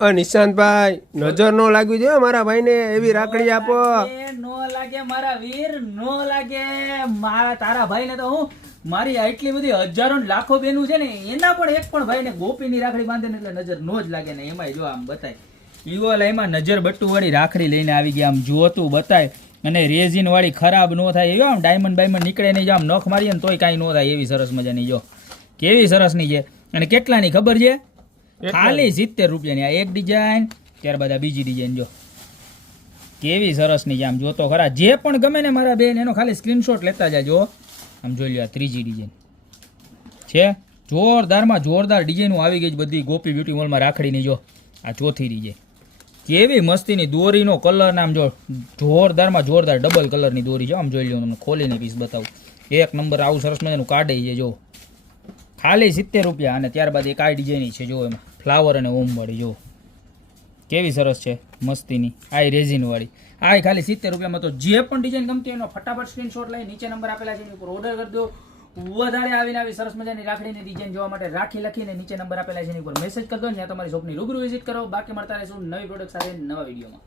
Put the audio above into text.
નિશાંતભાઈ નજર નો લાગવી જોઈએ મારા ભાઈને એવી રાખડી આપો. નો લાગે મારા વીર, નો લાગે મારા તારા ભાઈને તો હું મારી આટલી બધી હજારો ને લાખો બેનું છે ને એના પણ એક પણ ભાઈને ગોપીની રાખડી બાંધે ને એટલે નજર નો જ લાગે ને. એમાંય જો આમ બતાય ઈગોલ એમાં નજર બટ્ટુ વાળી રાખડી લઈને આવી ગયા. આમ જોતું બતાય અને રેઝિન વાળી ખરાબ નો થાય એવી આમ ડાયમંડ બાયમંડ નીકળે નહીં. જો આમ નખ મારીએ ને તોય કાંઈ નો થાય એવી સરસ મજાની. જો કેવી સરસની છે અને કેટલાની ખબર છે? ખાલી 70 રૂપિયાની. આ એક ડિઝાઇન, ત્યારબાદ આ બીજી ડિઝાઇન. જો કેવી સરસની છે. આમ જોતો ખરા જે પણ ગમે ને મારા બેન એનો ખાલી સ્ક્રીનશોટ લેતા જાજો. આમ જોઈ લો આ ત્રીજી ડિઝાઇન છે. જોરદારમાં જોરદાર ડિઝાઇનો આવી ગઈ બધી ગોપી બ્યુટી મોલમાં રાખડીની. જો આ ચોથી ડિઝાઇન કેવી મસ્તીની દોરીનો કલર ને આમ જો જોરદારમાં જોરદાર ડબલ કલરની દોરી. જો આમ જોઈ લો તમને ખોલીને પીસ બતાવું. એક નંબર આવું સરસ મજાનું કાઢે છે. જો ખાલી 70 રૂપિયા. અને ત્યારબાદ એક આ ડિઝાઇન છે. જો એમાં ફ્લાવર અને ઓમ વાળી. જો કેવી સરસ છે મસ્તીની. આ રેઝિન વાળી આ ખાલી 70 રૂપિયામાં. તો જે પણ ડિઝાઇન ગમતી એનો ફટાફટ સ્ક્રીનશોટ લઈ નીચે નંબર આપેલા છે એની ઉપર ઓર્ડર કરી દો. વધારે આવીને આવી સરસ મજાની રાખડીની ડિઝાઇન જોવા માટે રાખી લખીને નીચે નંબર આપેલા છે એની ઉપર મેસેજ કરી દો. ત્યાં તમારી શોપની રૂબરૂ વિઝિટ કરો. બાકી મળતા રહીશું નવી પ્રોડક્ટ સાથે નવા વિડીયોમાં.